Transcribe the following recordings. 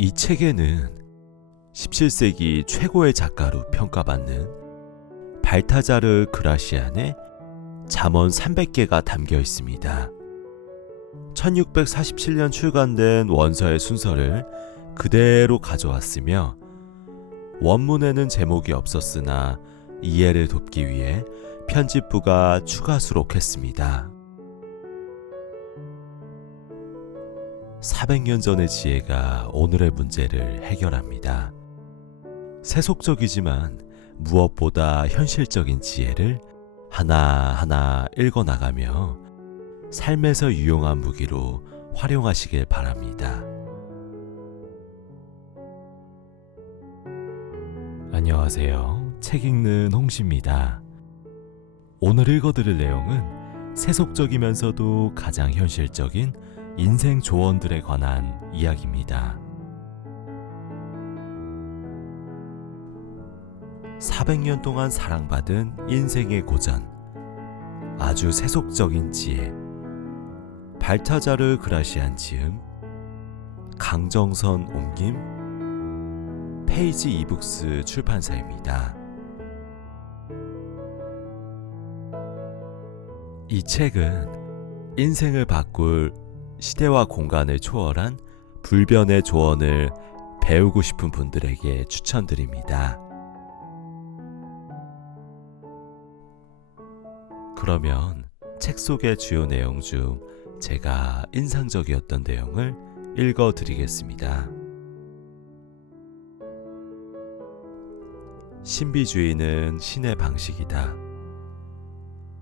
이 책에는 17세기 최고의 작가로 평가받는 발타자르 그라시안의 잠언 300개가 담겨 있습니다. 1647년 출간된 원서의 순서를 그대로 가져왔으며 원문에는 제목이 없었으나 이해를 돕기 위해 편집부가 추가 수록했습니다. 400년 전의 지혜가 오늘의 문제를 해결합니다. 세속적이지만 무엇보다 현실적인 지혜를 하나하나 읽어나가며 삶에서 유용한 무기로 활용하시길 바랍니다. 안녕하세요. 책 읽는 홍시입니다. 오늘 읽어드릴 내용은 세속적이면서도 가장 현실적인 인생 조언들에 관한 이야기입니다. 400년 동안 사랑받은 인생의 고전. 아주 세속적인 지혜. 발타자르 그라시안 지음. 강정선 옮김. 페이지 이북스 출판사입니다. 이 책은 인생을 바꿀 시대와 공간을 초월한 불변의 조언을 배우고 싶은 분들에게 추천드립니다. 그러면 책 속의 주요 내용 중 제가 인상적이었던 내용을 읽어 드리겠습니다. 신비주의는 신의 방식이다.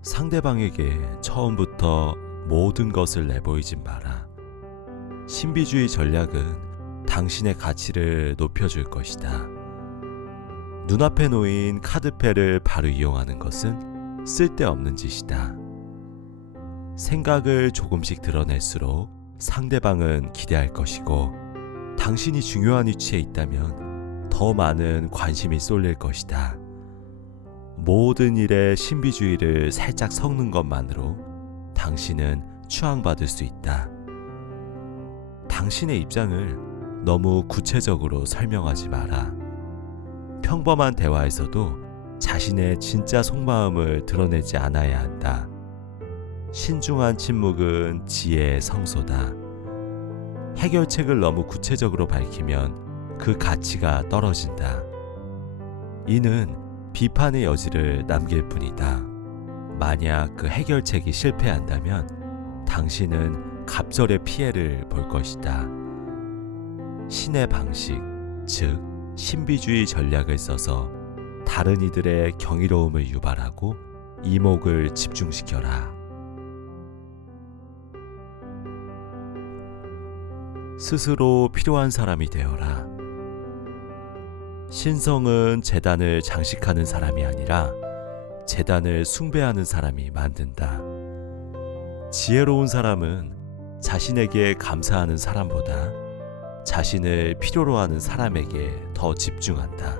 상대방에게 처음부터 모든 것을 내보이지 마라. 신비주의 전략은 당신의 가치를 높여줄 것이다. 눈앞에 놓인 카드패를 바로 이용하는 것은 쓸데없는 짓이다. 생각을 조금씩 드러낼수록 상대방은 기대할 것이고, 당신이 중요한 위치에 있다면 더 많은 관심이 쏠릴 것이다. 모든 일에 신비주의를 살짝 섞는 것만으로 당신은 추앙받을 수 있다. 당신의 입장을 너무 구체적으로 설명하지 마라. 평범한 대화에서도 자신의 진짜 속마음을 드러내지 않아야 한다. 신중한 침묵은 지혜의 성소다. 해결책을 너무 구체적으로 밝히면 그 가치가 떨어진다. 이는 비판의 여지를 남길 뿐이다. 만약 그 해결책이 실패한다면 당신은 갑절의 피해를 볼 것이다. 신의 방식, 즉, 신비주의 전략을 써서 다른 이들의 경이로움을 유발하고 이목을 집중시켜라. 스스로 필요한 사람이 되어라. 신성은 재단을 장식하는 사람이 아니라 재단을 숭배하는 사람이 만든다. 지혜로운 사람은 자신에게 감사하는 사람보다 자신을 필요로 하는 사람에게 더 집중한다.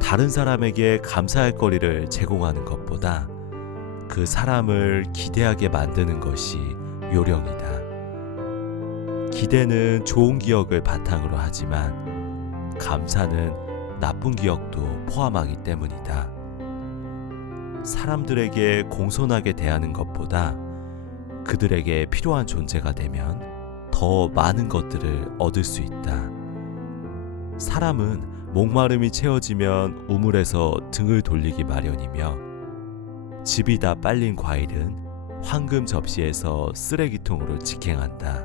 다른 사람에게 감사할 거리를 제공하는 것보다 그 사람을 기대하게 만드는 것이 요령이다. 기대는 좋은 기억을 바탕으로 하지만 감사는 나쁜 기억도 포함하기 때문이다. 사람들에게 공손하게 대하는 것보다 그들에게 필요한 존재가 되면 더 많은 것들을 얻을 수 있다. 사람은 목마름이 채워지면 우물에서 등을 돌리기 마련이며 집이 다 빨린 과일은 황금 접시에서 쓰레기통으로 직행한다.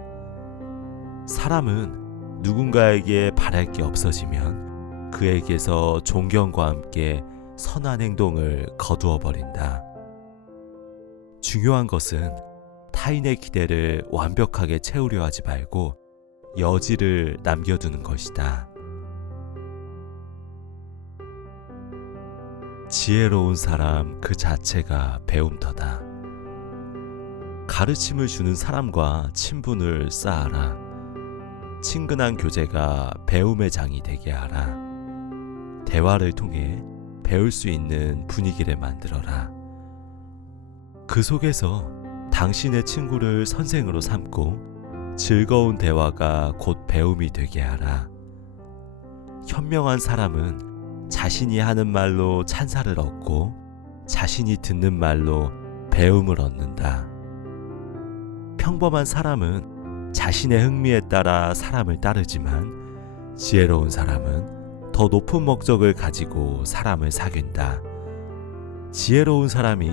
사람은 누군가에게 바랄 게 없어지면 그에게서 존경과 함께 선한 행동을 거두어 버린다. 중요한 것은 타인의 기대를 완벽하게 채우려 하지 말고 여지를 남겨두는 것이다. 지혜로운 사람 그 자체가 배움터다. 가르침을 주는 사람과 친분을 쌓아라. 친근한 교제가 배움의 장이 되게 하라. 대화를 통해 배울 수 있는 분위기를 만들어라. 그 속에서 당신의 친구를 선생으로 삼고 즐거운 대화가 곧 배움이 되게 하라. 현명한 사람은 자신이 하는 말로 찬사를 얻고 자신이 듣는 말로 배움을 얻는다. 평범한 사람은 자신의 흥미에 따라 사람을 따르지만 지혜로운 사람은 더 높은 목적을 가지고 사람을 사귄다. 지혜로운 사람이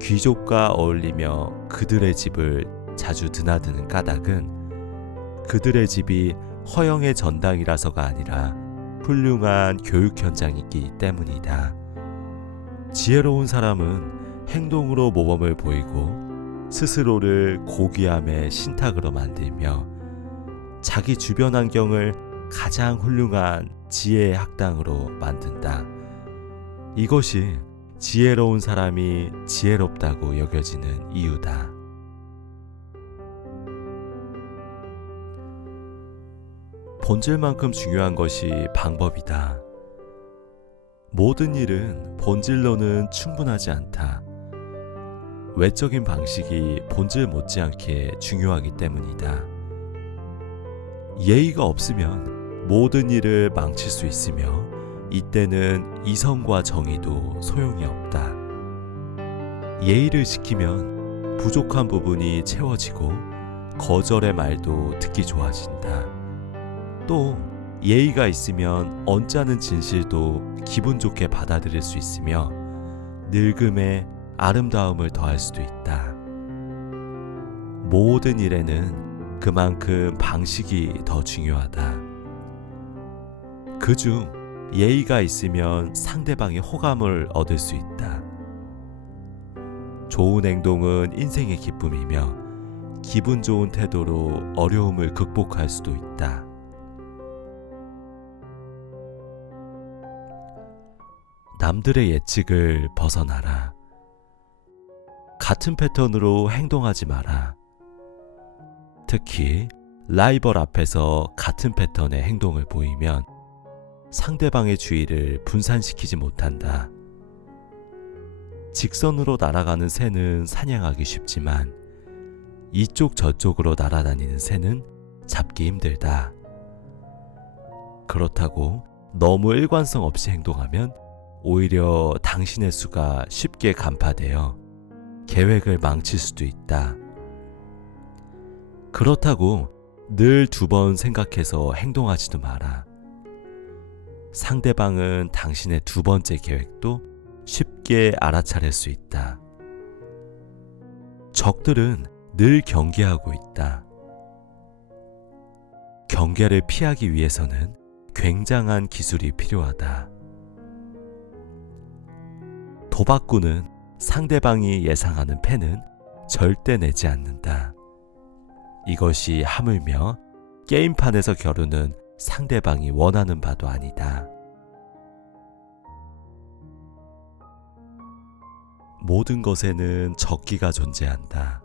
귀족과 어울리며 그들의 집을 자주 드나드는 까닭은 그들의 집이 허영의 전당이라서가 아니라 훌륭한 교육 현장이기 때문이다. 지혜로운 사람은 행동으로 모범을 보이고 스스로를 고귀함의 신탁으로 만들며 자기 주변 환경을 가장 훌륭한 지혜의 학당으로 만든다. 이것이 지혜로운 사람이 지혜롭다고 여겨지는 이유다. 본질만큼 중요한 것이 방법이다. 모든 일은 본질로는 충분하지 않다. 외적인 방식이 본질 못지않게 중요하기 때문이다. 예의가 없으면 모든 일을 망칠 수 있으며 이때는 이성과 정의도 소용이 없다. 예의를 지키면 부족한 부분이 채워지고 거절의 말도 듣기 좋아진다. 또 예의가 있으면 언짢은 진실도 기분 좋게 받아들일 수 있으며 늙음에 아름다움을 더할 수도 있다. 모든 일에는 그만큼 방식이 더 중요하다. 그중 예의가 있으면 상대방의 호감을 얻을 수 있다. 좋은 행동은 인생의 기쁨이며 기분 좋은 태도로 어려움을 극복할 수도 있다. 남들의 예측을 벗어나라. 같은 패턴으로 행동하지 마라. 특히 라이벌 앞에서 같은 패턴의 행동을 보이면 상대방의 주의를 분산시키지 못한다. 직선으로 날아가는 새는 사냥하기 쉽지만 이쪽 저쪽으로 날아다니는 새는 잡기 힘들다. 그렇다고 너무 일관성 없이 행동하면 오히려 당신의 수가 쉽게 간파되어 계획을 망칠 수도 있다. 그렇다고 늘 두 번 생각해서 행동하지도 마라. 상대방은 당신의 두 번째 계획도 쉽게 알아차릴 수 있다. 적들은 늘 경계하고 있다. 경계를 피하기 위해서는 굉장한 기술이 필요하다. 도박꾼은 상대방이 예상하는 패는 절대 내지 않는다. 이것이 하물며 게임판에서 겨루는 상대방이 원하는 바도 아니다. 모든 것에는 적기가 존재한다.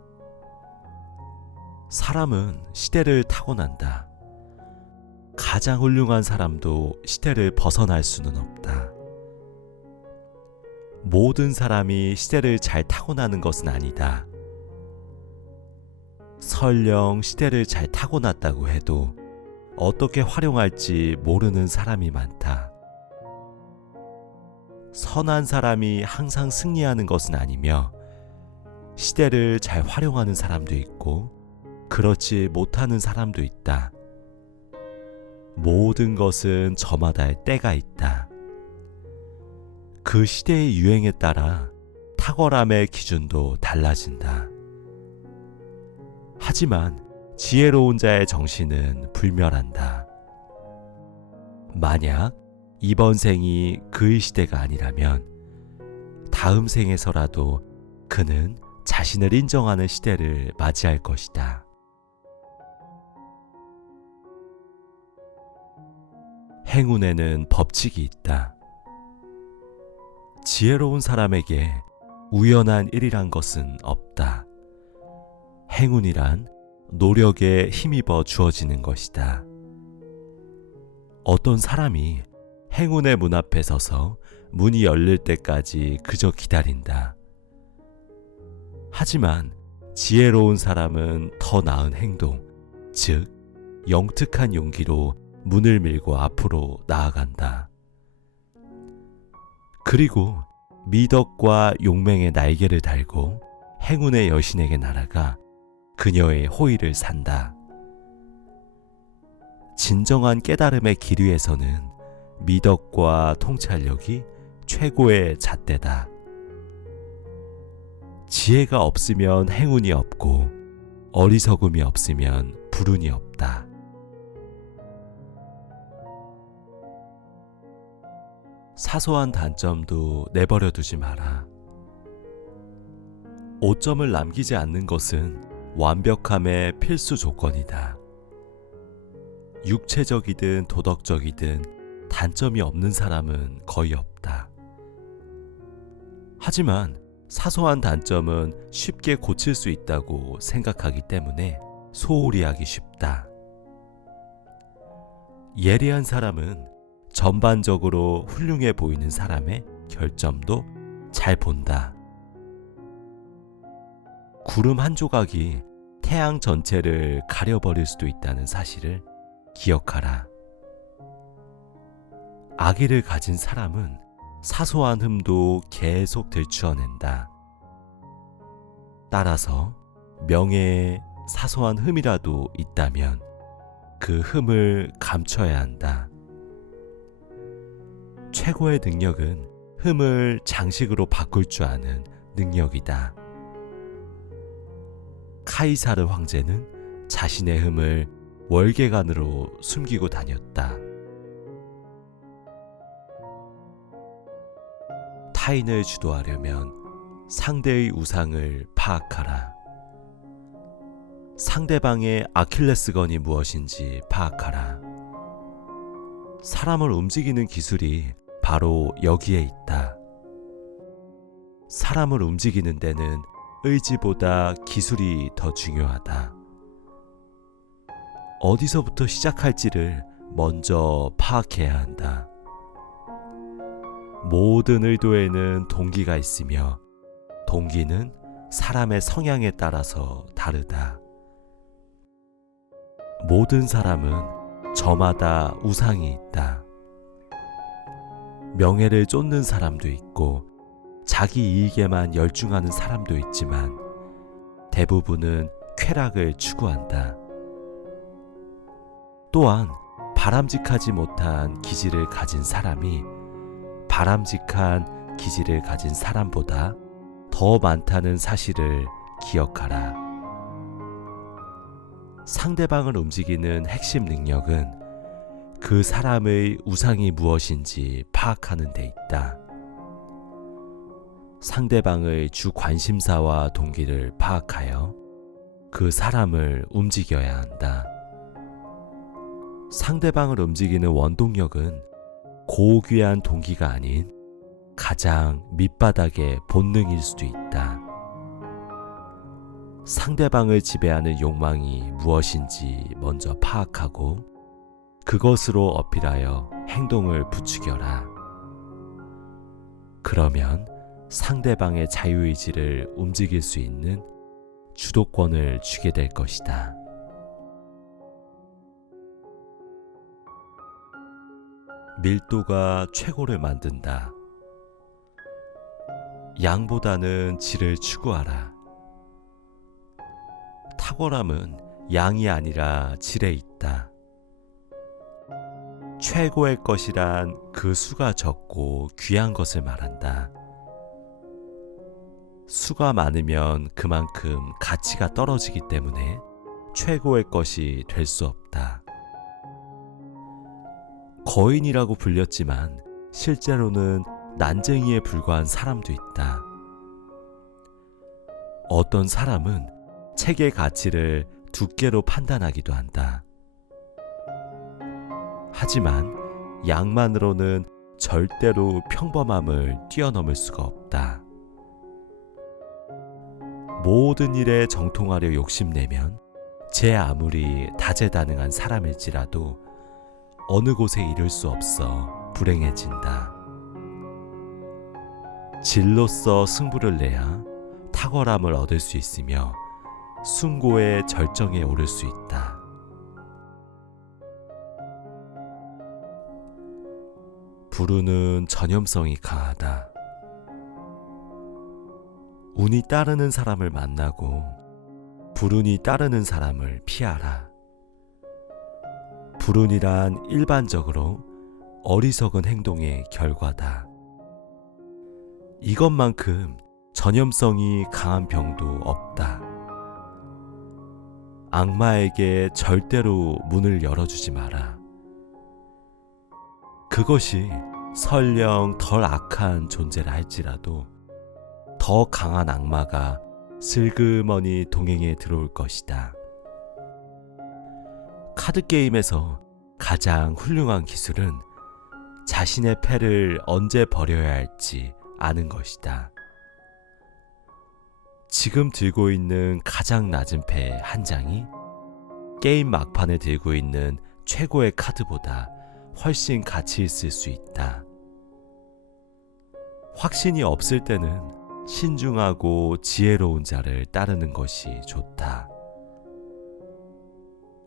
사람은 시대를 타고난다. 가장 훌륭한 사람도 시대를 벗어날 수는 없다. 모든 사람이 시대를 잘 타고나는 것은 아니다. 설령 시대를 잘 타고났다고 해도 어떻게 활용할지 모르는 사람이 많다. 선한 사람이 항상 승리하는 것은 아니며 시대를 잘 활용하는 사람도 있고 그렇지 못하는 사람도 있다. 모든 것은 저마다의 때가 있다. 그 시대의 유행에 따라 탁월함의 기준도 달라진다. 하지만 지혜로운 자의 정신은 불멸한다. 만약 이번 생이 그의 시대가 아니라면 다음 생에서라도 그는 자신을 인정하는 시대를 맞이할 것이다. 행운에는 법칙이 있다. 지혜로운 사람에게 우연한 일이란 것은 없다. 행운이란 노력에 힘입어 주어지는 것이다. 어떤 사람이 행운의 문 앞에 서서 문이 열릴 때까지 그저 기다린다. 하지만 지혜로운 사람은 더 나은 행동, 즉, 영특한 용기로 문을 밀고 앞으로 나아간다. 그리고 미덕과 용맹의 날개를 달고 행운의 여신에게 날아가 그녀의 호의를 산다. 진정한 깨달음의 길 위에서는 미덕과 통찰력이 최고의 잣대다. 지혜가 없으면 행운이 없고 어리석음이 없으면 불운이 없다. 사소한 단점도 내버려 두지 마라. 오점을 남기지 않는 것은 완벽함의 필수 조건이다. 육체적이든 도덕적이든 단점이 없는 사람은 거의 없다. 하지만 사소한 단점은 쉽게 고칠 수 있다고 생각하기 때문에 소홀히 하기 쉽다. 예리한 사람은 전반적으로 훌륭해 보이는 사람의 결점도 잘 본다. 구름 한 조각이 태양 전체를 가려버릴 수도 있다는 사실을 기억하라. 아기를 가진 사람은 사소한 흠도 계속 들추어낸다. 따라서 명예에 사소한 흠이라도 있다면 그 흠을 감춰야 한다. 최고의 능력은 흠을 장식으로 바꿀 줄 아는 능력이다. 카이사르 황제는 자신의 흠을 월계관으로 숨기고 다녔다. 타인을 주도하려면 상대의 우상을 파악하라. 상대방의 아킬레스건이 무엇인지 파악하라. 사람을 움직이는 기술이 바로 여기에 있다. 사람을 움직이는 데는 의지보다 기술이 더 중요하다. 어디서부터 시작할지를 먼저 파악해야 한다. 모든 의도에는 동기가 있으며 동기는 사람의 성향에 따라서 다르다. 모든 사람은 저마다 우상이 있다. 명예를 쫓는 사람도 있고 자기 이익에만 열중하는 사람도 있지만 대부분은 쾌락을 추구한다. 또한 바람직하지 못한 기질을 가진 사람이 바람직한 기질을 가진 사람보다 더 많다는 사실을 기억하라. 상대방을 움직이는 핵심 능력은 그 사람의 우상이 무엇인지 파악하는 데 있다. 상대방의 주 관심사와 동기를 파악하여 그 사람을 움직여야 한다. 상대방을 움직이는 원동력은 고귀한 동기가 아닌 가장 밑바닥의 본능일 수도 있다. 상대방을 지배하는 욕망이 무엇인지 먼저 파악하고 그것으로 어필하여 행동을 부추겨라. 그러면 상대방의 자유의지를 움직일 수 있는 주도권을 주게 될 것이다. 밀도가 최고를 만든다. 양보다는 질을 추구하라. 탁월함은 양이 아니라 질에 있다. 최고의 것이란 그 수가 적고 귀한 것을 말한다. 수가 많으면 그만큼 가치가 떨어지기 때문에 최고의 것이 될 수 없다. 거인이라고 불렸지만 실제로는 난쟁이에 불과한 사람도 있다. 어떤 사람은 책의 가치를 두께로 판단하기도 한다. 하지만 양만으로는 절대로 평범함을 뛰어넘을 수가 없다. 모든 일에 정통하려 욕심내면 제 아무리 다재다능한 사람일지라도 어느 곳에 이를 수 없어 불행해진다. 질로써 승부를 내야 탁월함을 얻을 수 있으며 숭고의 절정에 오를 수 있다. 부르는 전염성이 강하다. 운이 따르는 사람을 만나고 불운이 따르는 사람을 피하라. 불운이란 일반적으로 어리석은 행동의 결과다. 이것만큼 전염성이 강한 병도 없다. 악마에게 절대로 문을 열어주지 마라. 그것이 설령 덜 악한 존재라 할지라도 더 강한 악마가 슬그머니 동행에 들어올 것이다. 카드게임에서 가장 훌륭한 기술은 자신의 패를 언제 버려야 할지 아는 것이다. 지금 들고 있는 가장 낮은 패 한 장이 게임 막판에 들고 있는 최고의 카드보다 훨씬 가치 있을 수 있다. 확신이 없을 때는 신중하고 지혜로운 자를 따르는 것이 좋다.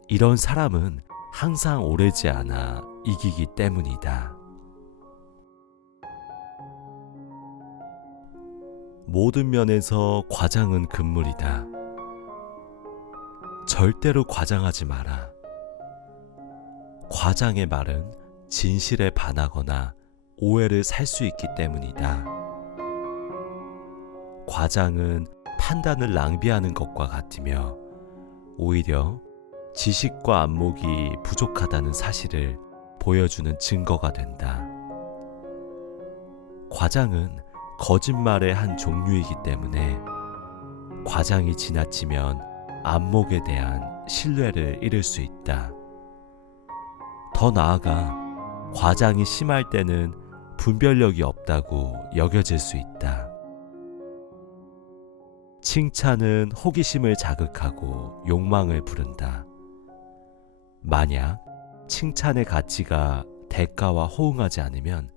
이런 사람은 항상 오래지 않아 이기기 때문이다. 모든 면에서 과장은 금물이다. 절대로 과장하지 마라. 과장의 말은 진실에 반하거나 오해를 살 수 있기 때문이다. 과장은 판단을 낭비하는 것과 같으며 오히려 지식과 안목이 부족하다는 사실을 보여주는 증거가 된다. 과장은 거짓말의 한 종류이기 때문에 과장이 지나치면 안목에 대한 신뢰를 잃을 수 있다. 더 나아가 과장이 심할 때는 분별력이 없다고 여겨질 수 있다. 칭찬은 호기심을 자극하고 욕망을 부른다. 만약 칭찬의 가치가 대가와 호응하지 않으면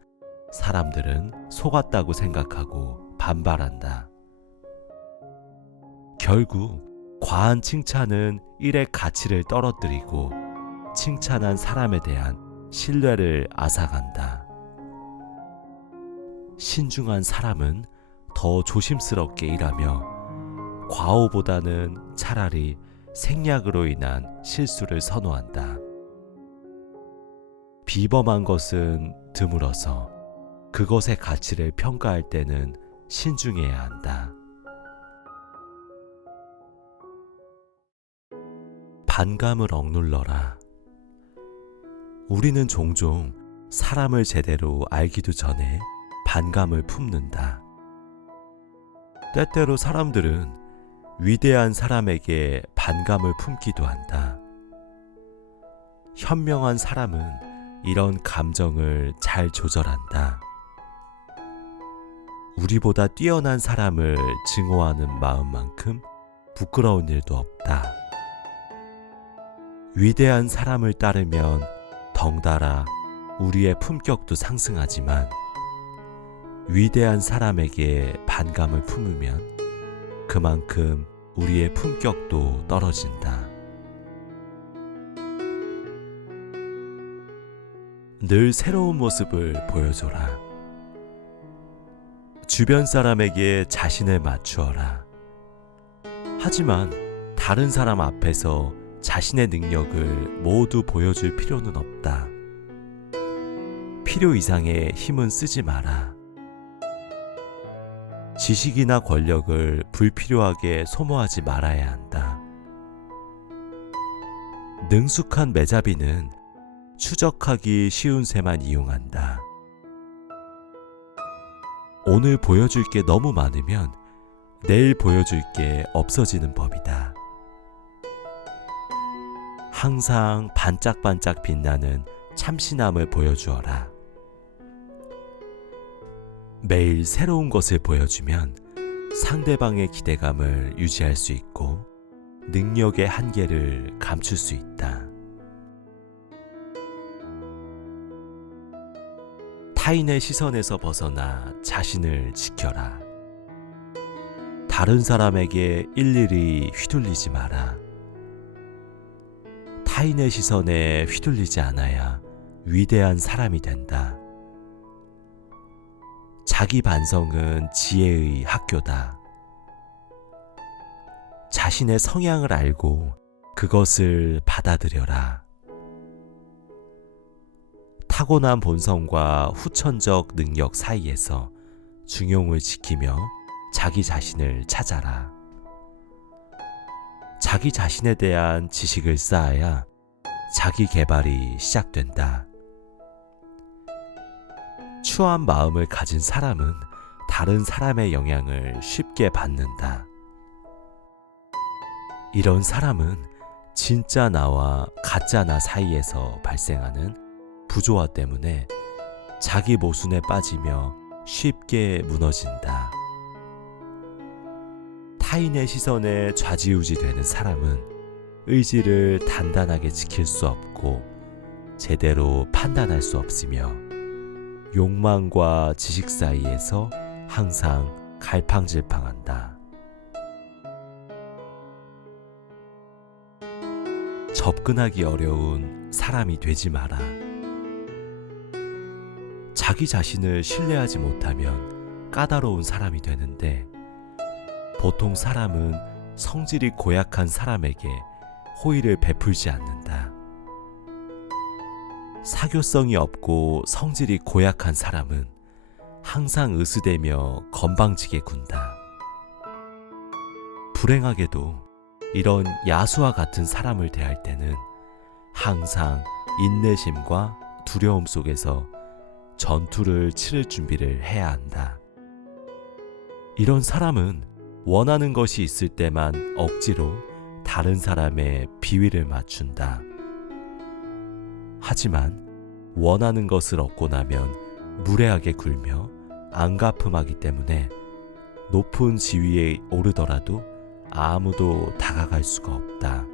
사람들은 속았다고 생각하고 반발한다. 결국 과한 칭찬은 일의 가치를 떨어뜨리고 칭찬한 사람에 대한 신뢰를 앗아간다. 신중한 사람은 더 조심스럽게 일하며 과오보다는 차라리 생략으로 인한 실수를 선호한다. 비범한 것은 드물어서 그것의 가치를 평가할 때는 신중해야 한다. 반감을 억눌러라. 우리는 종종 사람을 제대로 알기도 전에 반감을 품는다. 때때로 사람들은 위대한 사람에게 반감을 품기도 한다. 현명한 사람은 이런 감정을 잘 조절한다. 우리보다 뛰어난 사람을 증오하는 마음만큼 부끄러운 일도 없다. 위대한 사람을 따르면 덩달아 우리의 품격도 상승하지만 위대한 사람에게 반감을 품으면 그만큼 우리의 품격도 떨어진다. 늘 새로운 모습을 보여줘라. 주변 사람에게 자신을 맞추어라. 하지만 다른 사람 앞에서 자신의 능력을 모두 보여줄 필요는 없다. 필요 이상의 힘은 쓰지 마라. 지식이나 권력을 불필요하게 소모하지 말아야 한다. 능숙한 매자비는 추적하기 쉬운 새만 이용한다. 오늘 보여줄 게 너무 많으면 내일 보여줄 게 없어지는 법이다. 항상 반짝반짝 빛나는 참신함을 보여주어라. 매일 새로운 것을 보여주면 상대방의 기대감을 유지할 수 있고 능력의 한계를 감출 수 있다. 타인의 시선에서 벗어나 자신을 지켜라. 다른 사람에게 일일이 휘둘리지 마라. 타인의 시선에 휘둘리지 않아야 위대한 사람이 된다. 자기 반성은 지혜의 학교다. 자신의 성향을 알고 그것을 받아들여라. 타고난 본성과 후천적 능력 사이에서 중용을 지키며 자기 자신을 찾아라. 자기 자신에 대한 지식을 쌓아야 자기 개발이 시작된다. 추한 마음을 가진 사람은 다른 사람의 영향을 쉽게 받는다. 이런 사람은 진짜 나와 가짜 나 사이에서 발생하는 부조화 때문에 자기 모순에 빠지며 쉽게 무너진다. 타인의 시선에 좌지우지 되는 사람은 의지를 단단하게 지킬 수 없고 제대로 판단할 수 없으며 욕망과 지식 사이에서 항상 갈팡질팡한다. 접근하기 어려운 사람이 되지 마라. 자기 자신을 신뢰하지 못하면 까다로운 사람이 되는데 보통 사람은 성질이 고약한 사람에게 호의를 베풀지 않는다. 사교성이 없고 성질이 고약한 사람은 항상 으스대며 건방지게 군다. 불행하게도 이런 야수와 같은 사람을 대할 때는 항상 인내심과 두려움 속에서 전투를 치를 준비를 해야 한다. 이런 사람은 원하는 것이 있을 때만 억지로 다른 사람의 비위를 맞춘다. 하지만 원하는 것을 얻고 나면 무례하게 굴며 안가품하기 때문에 높은 지위에 오르더라도 아무도 다가갈 수가 없다.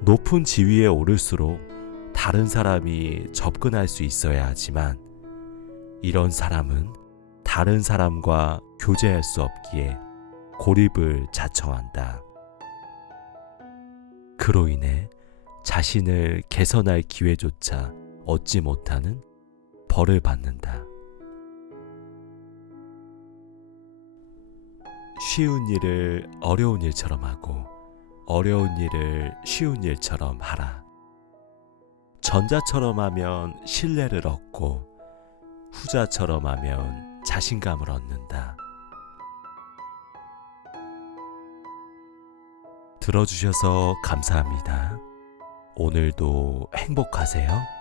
높은 지위에 오를수록 다른 사람이 접근할 수 있어야 하지만 이런 사람은 다른 사람과 교제할 수 없기에 고립을 자청한다. 그로 인해 자신을 개선할 기회조차 얻지 못하는 벌을 받는다. 쉬운 일을 어려운 일처럼 하고 어려운 일을 쉬운 일처럼 하라. 전자처럼 하면 신뢰를 얻고 후자처럼 하면 자신감을 얻는다. 들어주셔서 감사합니다. 오늘도 행복하세요.